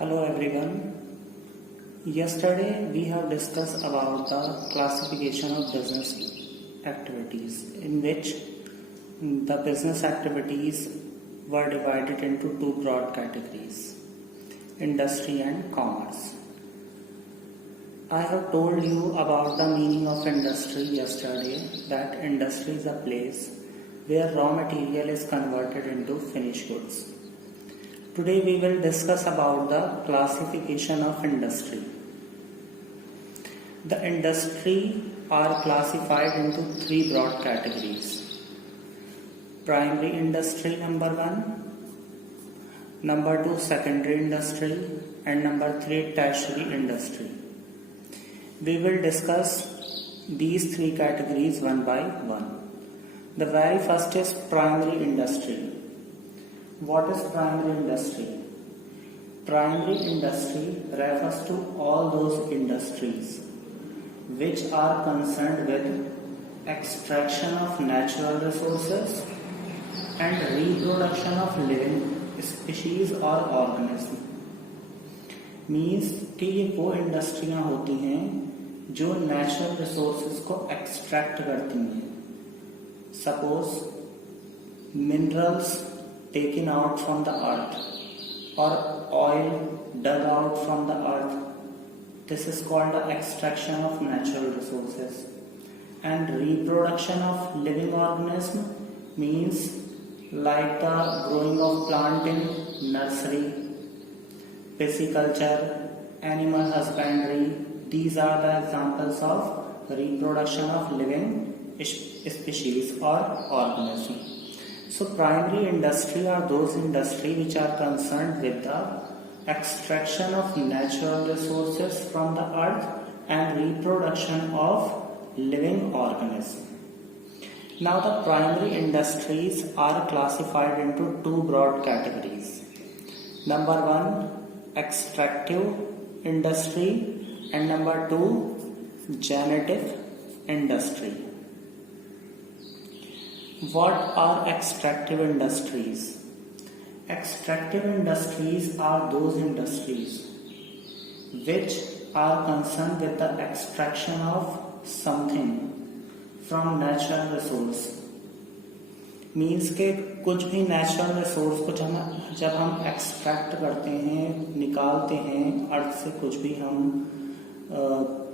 Hello everyone. Yesterday we have discussed about the classification of business activities, in which the business activities were divided into two broad categories: industry and commerce. I have told you about the meaning of industry yesterday, that industry is a place where raw material is converted into finished goods. Today we will discuss about the classification of industry. The industry are classified into three broad categories: primary industry number 1, number 2 secondary industry, and number 3 tertiary industry. We will discuss these three categories one by one. The very first is primary industry. What is primary industry? Primary industry refers to all those industries which are concerned with extraction of natural resources and reproduction of living species or organism. Means कि ये वो इंडस्ट्रियां होती हैं जो natural resources को extract करती हैं. Suppose minerals taken out from the earth or oil dug out from the earth. This is called the extraction of natural resources. And reproduction of living organism means like the growing of plant in nursery, pisciculture, animal husbandry. These are the examples of reproduction of living species or organism. So primary industry are those industry which are concerned with the extraction of natural resources from the earth and reproduction of living organism. Now the primary industries are classified into two broad categories. Number 1 extractive industry and number 2 generative industry. What are extractive industries? Extractive industries are those industries which are concerned with the extraction of something from natural resource. Means के कुछ भी natural resource को जब हम extract करते हैं, निकालते हैं अर्थ से कुछ भी हम,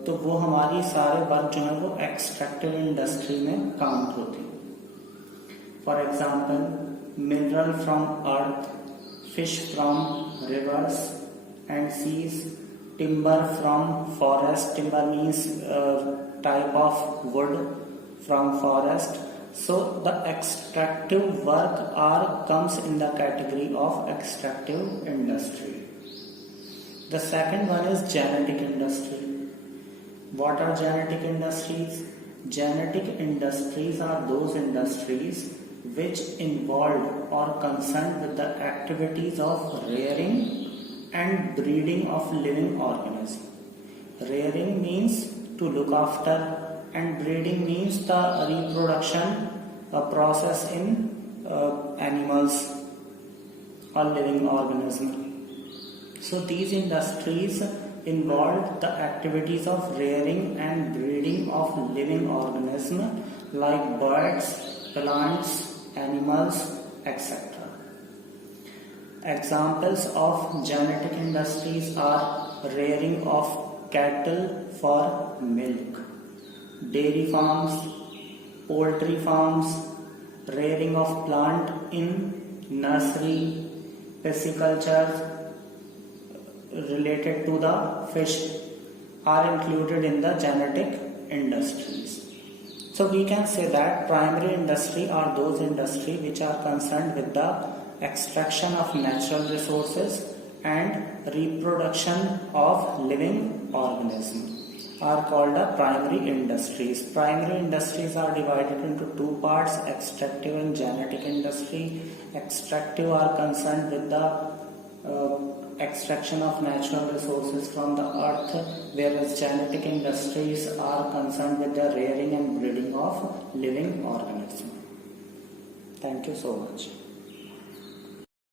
तो वो हमारी सारे वर्क जो है वो एक्सट्रैक्टिव इंडस्ट्री में काउंट होती है. For example, mineral from earth, fish from rivers and seas, timber from forest. Timber means type of wood from forest. So the extractive work comes in the category of extractive industry. The second one is genetic industry. What are genetic industries? Genetic industries are those industries which involved or concerned with the activities of rearing and breeding of living organisms. Rearing means to look after, and breeding means the reproduction process in animals or living organisms. So these industries involved the activities of rearing and breeding of living organisms like birds, plants, animals, etc. Examples of genetic industries are rearing of cattle for milk, dairy farms, poultry farms, rearing of plant in nursery, pisciculture related to the fish are included in the genetic industries. So we can say that primary industry are those industry which are concerned with the extraction of natural resources and reproduction of living organisms are called the primary industries. Primary industries are divided into two parts: extractive and genetic industry. Extractive are concerned with the extraction of natural resources from the earth, whereas genetic industries are concerned with the rearing and breeding of living organisms. Thank you so much.